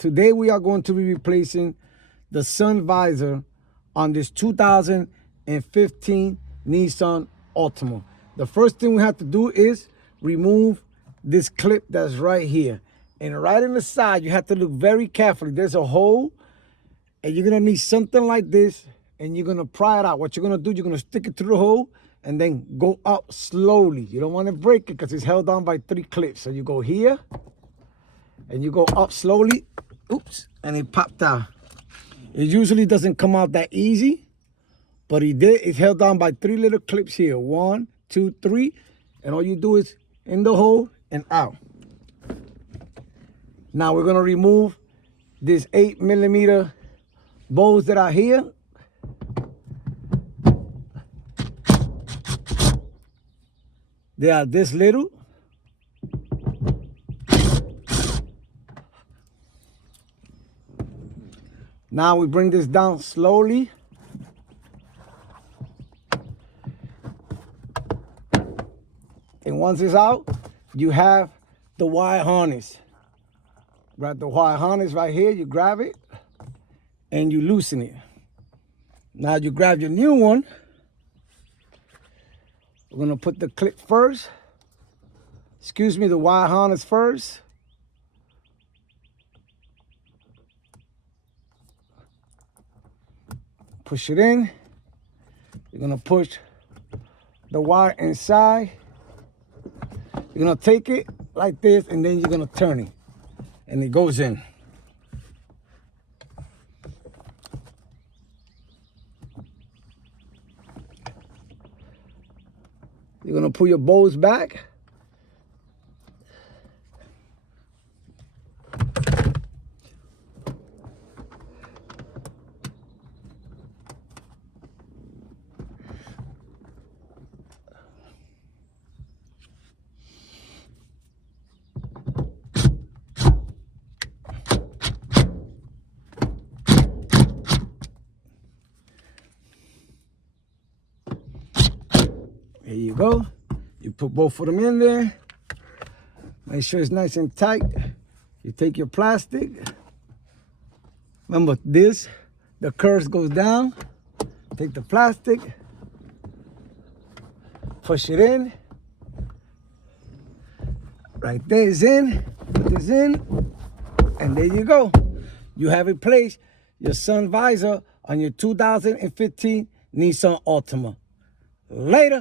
Today we are going to be replacing the sun visor on this 2015 Nissan Altima. The first thing we have to do is remove this clip that's right here. And right in the side, you have to look very carefully. There's a hole, and you're gonna need something like this, and you're gonna pry it out. What you're gonna do, you're gonna stick it through the hole and then go up slowly. You don't wanna break it because it's held on by 3 clips. So you go here, and you go up slowly. Oops, and it popped out. It usually doesn't come out that easy, but it did. It's held on by 3 little clips here. 1, 2, 3, and all you do is in the hole and out. Now we're gonna remove this 8mm bolts that are here. They are this little. Now we bring this down slowly. And once it's out, you have the wire harness. Grab the wire harness right here, you grab it, and you loosen it. Now you grab your new one. We're gonna put the clip first. Excuse me, the wire harness first. Push it in. You're gonna push the wire inside. You're gonna take it like this, and then you're gonna turn it, and it goes in. You're gonna pull your bolts back. There you go. You put both of them in there. Make sure it's nice and tight. You take your plastic. Remember this, the curve goes down. Take the plastic, push it in. Right there is in. Put this in, and there you go. You have replaced your sun visor on your 2015 Nissan Altima. Later.